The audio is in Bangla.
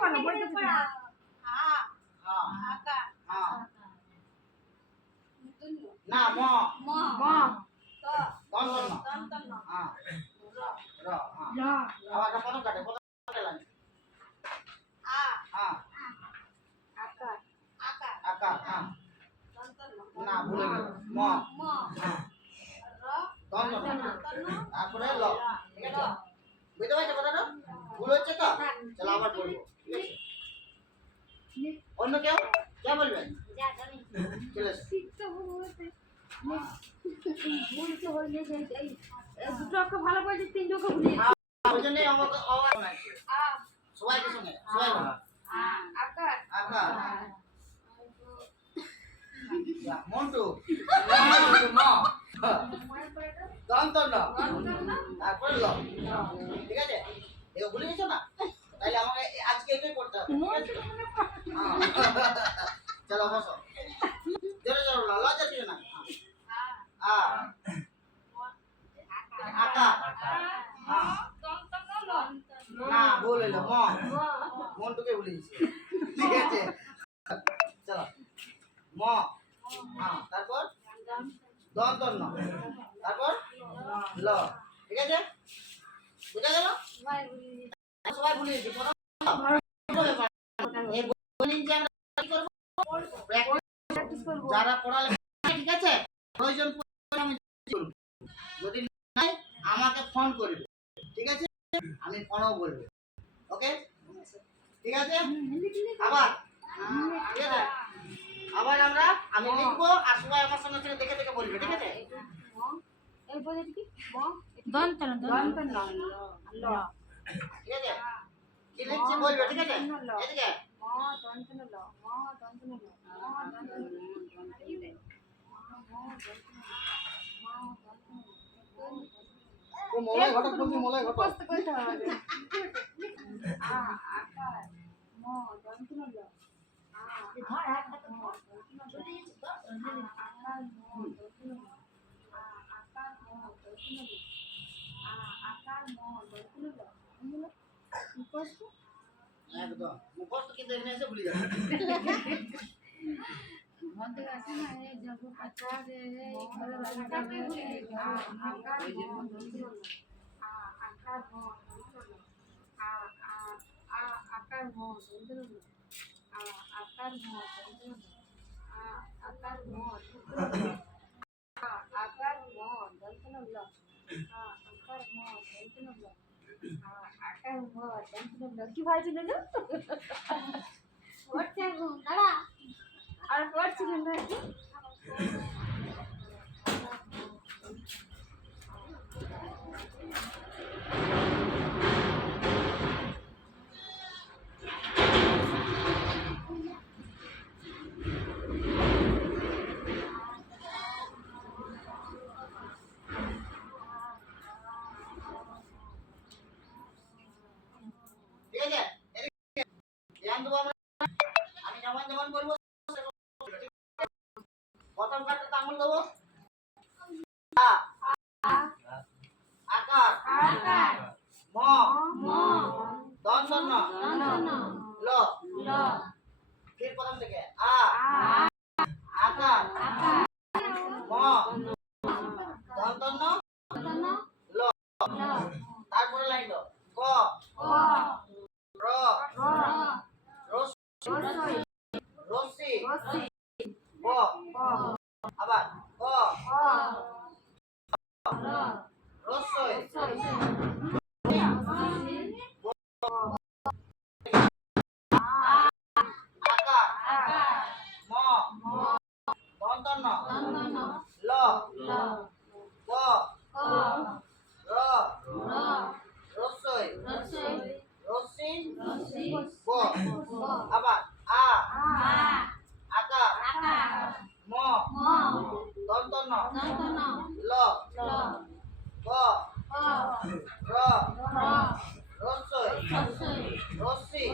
পড়ো বইটা পড়ো। না ম ম ত দন্তন্য র আবার প্রথম কাটে লাগে আকার না ভুলে গেল ম দন্তন্য তারপরে ল ঠিক আছে বুঝতে পারছো কথাটা ভুল হচ্ছে তো চলো আবার বলবো ঠিক আছে অন্য কেউ কে বলবেন চলে দুটো অক্ষর ভালো বলছে তিনটে অক্ষর ভুলে ওই জন্যই সবাইকে শুনে সবাই বলো আকার আকার মন্টু ম দন্তন্য তারপরে ল ঠিক আছে এগুলো ভুলে গেছো না তাহলে আমাকে আজকে এটাই করতে হবে চলো বসো জোরে জোরে লজ্জা দিও না আকার না ভুল হলো মন্টুকে ভুলে গেছি ঠিক আছে চলো ম তারপর দন্তন্য তারপর ল ঠিক আছে বুঝা গেল সবাই ভুলে গেছি যারা পড়ালেখা ঠিক আছে প্রয়োজন যদি নাই আমাকে ফোন করবে ঠিক আছে আমি ফোনও বলবো ওকে ঠিক আছে আবার ঠিক আছে আবার আমি লিখবো আর সবাই আমার সঙ্গে সঙ্গে দেখে দেখে বলবে ঠিক আছে এই বলে কি দন্তন্য দন্তন্য ল ঠিক আছে কি লিখছি বলবে ঠিক আছে এদিকে ম দন্তন্য ল ম দন্তন্য ল ম দন্তন্য ও মলাই ঘটক বলছি মলাই ঘটক কষ্ট করতে হবে আকার ম দন্তন্য ল ধর হাতটা তো চলে গেছে তো আকার ম দন্তন্য ল আকার ম দন্তন্য ল আকার ম দন্তন্য ল মুখস্থ একদম মুখস্থ কিন্তু এখানে এসে ভুলে যাবে মধ্যে আছে না এই জব আকার এই ভালো আকার ম দন্তন্য ল আকার ম দন্তন্য ল আকার ম দন্তন্য ল আকার ম দন্তন্য ল আকার ম দন্তন্য ল আকার ম দন্তন্য ল আকার ম দন্তন্য ল আকার ম দন্তন্য ল কি ভাইছিল না পড়ছে দাঁড়া আর পড়ছিলেন না ঠিক আছে ধ্যান দেবো আমি যেমন যেমন বলবো প্রথম কাটটা আঙুল দেবো আকার ম দন্তন্য ল ফির প্রথম থেকে আকার ম দন্তন্য ল তারপরে লাইন ক র রসি ব আবার ক রসই আকার ম দন্তন্য ল ক র রসই রসি ব আবার আকার ম দন্তন্য ল ক র রসই রসি